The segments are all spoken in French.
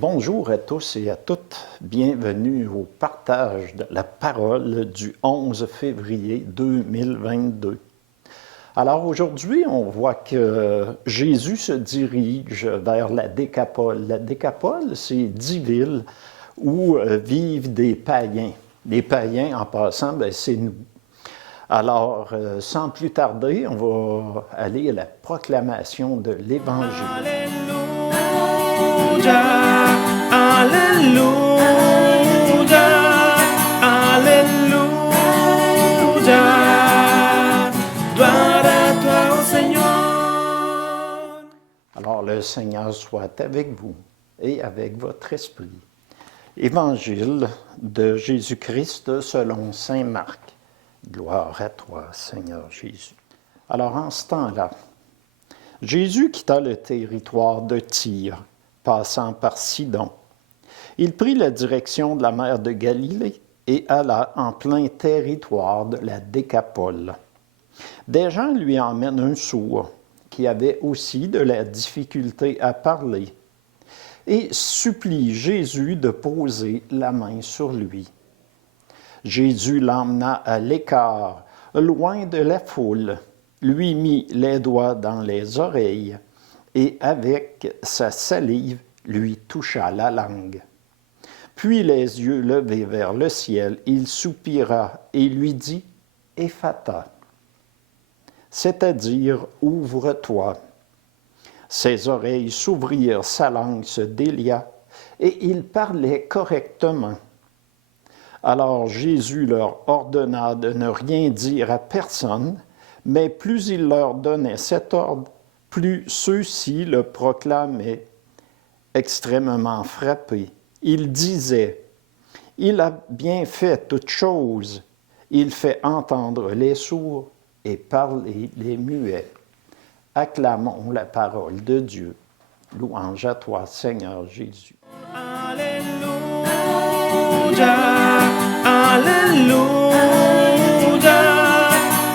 Bonjour à tous et à toutes, bienvenue au partage de la parole du 11 février 2022. Alors aujourd'hui, on voit que Jésus se dirige vers la Décapole. La Décapole, c'est 10 villes où vivent des païens. Les païens, en passant, c'est nous. Alors, sans plus tarder, on va aller à la proclamation de l'Évangile. Alléluia, Alléluia, Alléluia. Gloire à toi, ô Seigneur. Alors, le Seigneur soit avec vous et avec votre esprit. Évangile de Jésus-Christ selon saint Marc. Gloire à toi, Seigneur Jésus. Alors, en ce temps-là, Jésus quitta le territoire de Tyr, passant par Sidon. Il prit la direction de la mer de Galilée et alla en plein territoire de la Décapole. Des gens lui emmènent un sourd, qui avait aussi de la difficulté à parler, et supplie Jésus de poser la main sur lui. Jésus l'emmena à l'écart, loin de la foule, lui mit les doigts dans les oreilles et avec sa salive lui toucha la langue. Puis les yeux levés vers le ciel, il soupira et lui dit « Ephata », c'est-à-dire « Ouvre-toi ». Ses oreilles s'ouvrirent, sa langue se délia et il parlait correctement. Alors Jésus leur ordonna de ne rien dire à personne, mais plus il leur donnait cet ordre, plus ceux-ci le proclamaient. Extrêmement frappés, il disait « Il a bien fait toutes choses, il fait entendre les sourds et parler les muets. » Acclamons la parole de Dieu. Louange à toi, Seigneur Jésus. Alléluia, Alléluia,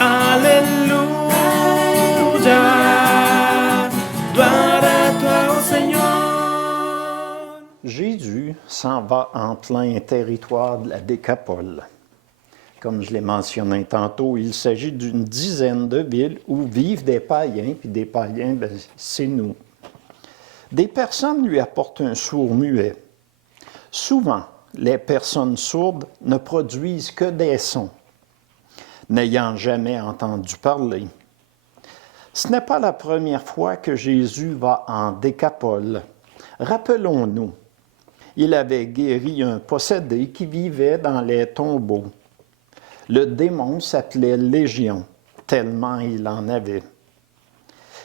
Alléluia. Gloire à toi, ô Seigneur. Jésus s'en va en plein territoire de la Décapole. Comme je l'ai mentionné tantôt, il s'agit d'une dizaine de villes où vivent des païens, puis des païens, c'est nous. Des personnes lui apportent un sourd muet. Souvent, les personnes sourdes ne produisent que des sons, n'ayant jamais entendu parler. Ce n'est pas la première fois que Jésus va en Décapole. Rappelons-nous, il avait guéri un possédé qui vivait dans les tombeaux. Le démon s'appelait Légion, tellement il en avait.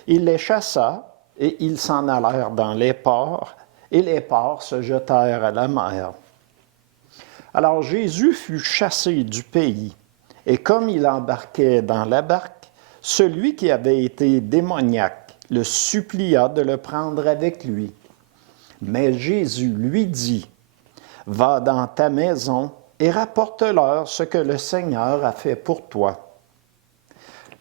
Il les chassa et ils s'en allèrent dans les ports, et les ports se jetèrent à la mer. Alors Jésus fut chassé du pays, et comme il embarquait dans la barque, celui qui avait été démoniaque le supplia de le prendre avec lui. Mais Jésus lui dit, « Va dans ta maison et rapporte-leur ce que le Seigneur a fait pour toi. »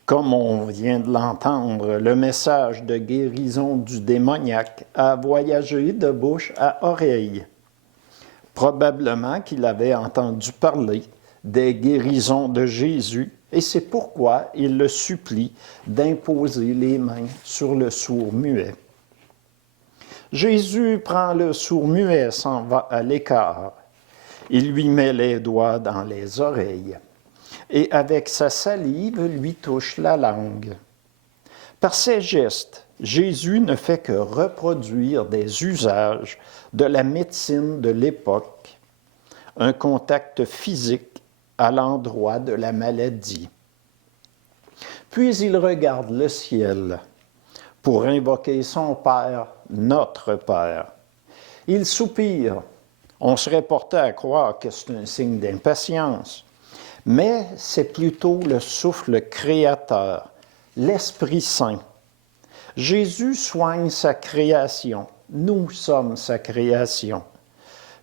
Comme on vient de l'entendre, le message de guérison du démoniaque a voyagé de bouche à oreille. Probablement qu'il avait entendu parler des guérisons de Jésus, et c'est pourquoi il le supplie d'imposer les mains sur le sourd muet. Jésus prend le sourd muet, s'en va à l'écart. Il lui met les doigts dans les oreilles et avec sa salive lui touche la langue. Par ses gestes, Jésus ne fait que reproduire des usages de la médecine de l'époque, un contact physique à l'endroit de la maladie. Puis il regarde le ciel pour invoquer son Père, notre Père. Il soupire. On serait porté à croire que c'est un signe d'impatience, mais c'est plutôt le souffle créateur, l'Esprit Saint. Jésus soigne sa création. Nous sommes sa création.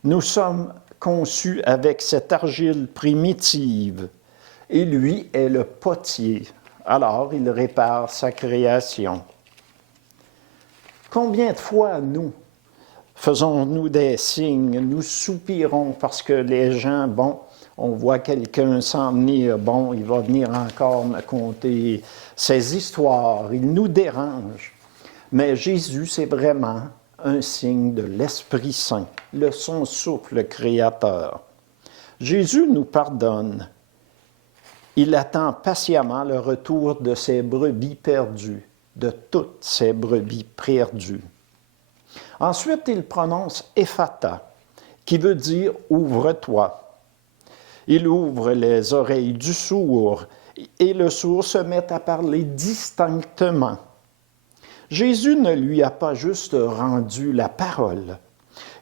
Nous sommes conçus avec cette argile primitive, et lui est le potier. Alors, il répare sa création. Combien de fois, nous, Faisons-nous des signes, nous soupirons parce que les gens, bon, on voit quelqu'un s'en venir, bon, il va venir encore me conter ses histoires, il nous dérange. Mais Jésus, c'est vraiment un signe de l'Esprit Saint, son souffle créateur. Jésus nous pardonne. Il attend patiemment le retour de ses brebis perdues, de toutes ses brebis perdues. Ensuite, il prononce Ephata, qui veut dire « ouvre-toi ». Il ouvre les oreilles du sourd et le sourd se met à parler distinctement. Jésus ne lui a pas juste rendu la parole,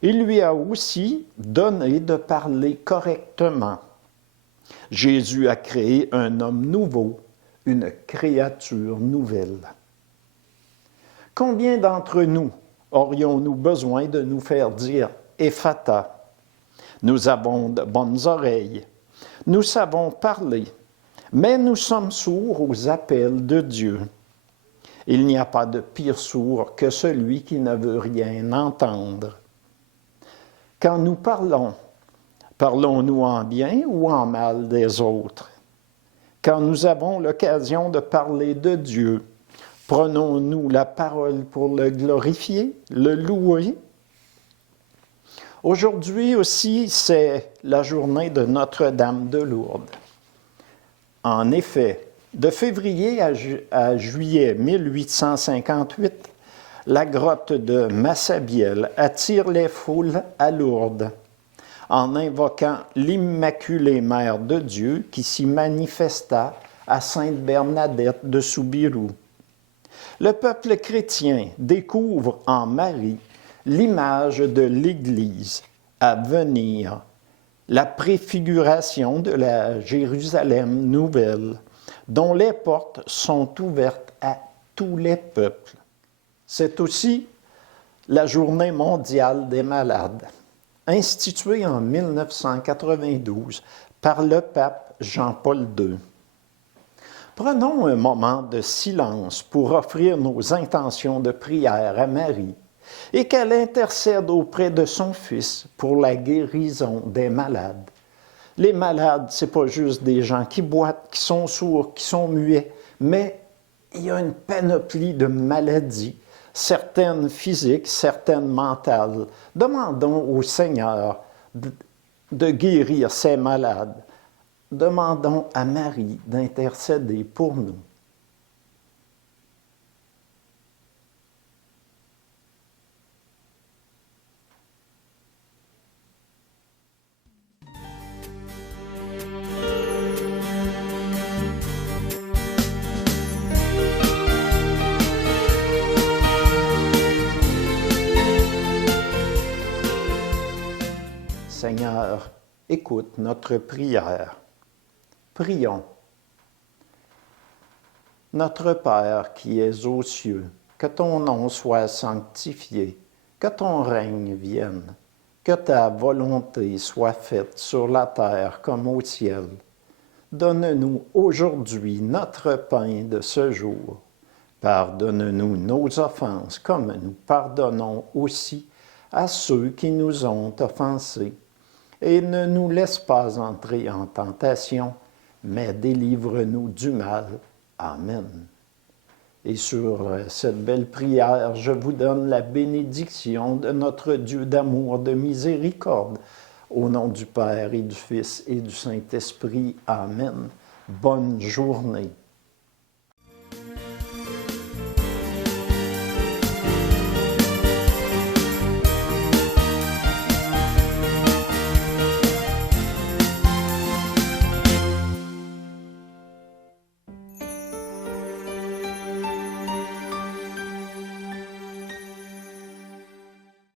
il lui a aussi donné de parler correctement. Jésus a créé un homme nouveau, une créature nouvelle. Combien d'entre nous aurions-nous besoin de nous faire dire « Ephata » ? Nous avons de bonnes oreilles, nous savons parler, mais nous sommes sourds aux appels de Dieu. Il n'y a pas de pire sourd que celui qui ne veut rien entendre. Quand nous parlons, parlons-nous en bien ou en mal des autres? Quand nous avons l'occasion de parler de Dieu, prenons-nous la parole pour le glorifier, le louer? Aujourd'hui aussi, c'est la journée de Notre-Dame de Lourdes. En effet, de février à juillet 1858, la grotte de Massabielle attire les foules à Lourdes en invoquant l'Immaculée Mère de Dieu qui s'y manifesta à Sainte Bernadette de Soubirous. Le peuple chrétien découvre en Marie l'image de l'Église à venir, la préfiguration de la Jérusalem nouvelle, dont les portes sont ouvertes à tous les peuples. C'est aussi la Journée mondiale des malades, instituée en 1992 par le pape Jean-Paul II. Prenons un moment de silence pour offrir nos intentions de prière à Marie et qu'elle intercède auprès de son Fils pour la guérison des malades. Les malades, ce n'est pas juste des gens qui boitent, qui sont sourds, qui sont muets, mais il y a une panoplie de maladies, certaines physiques, certaines mentales. Demandons au Seigneur de guérir ces malades. Demandons à Marie d'intercéder pour nous. Seigneur, écoute notre prière. Prions. Notre Père qui es aux cieux, que ton nom soit sanctifié, que ton règne vienne, que ta volonté soit faite sur la terre comme au ciel. Donne-nous aujourd'hui notre pain de ce jour. Pardonne-nous nos offenses comme nous pardonnons aussi à ceux qui nous ont offensés. Et ne nous laisse pas entrer en tentation, mais délivre-nous du mal. Amen. Et sur cette belle prière, je vous donne la bénédiction de notre Dieu d'amour, de miséricorde. Au nom du Père et du Fils et du Saint-Esprit. Amen. Bonne journée.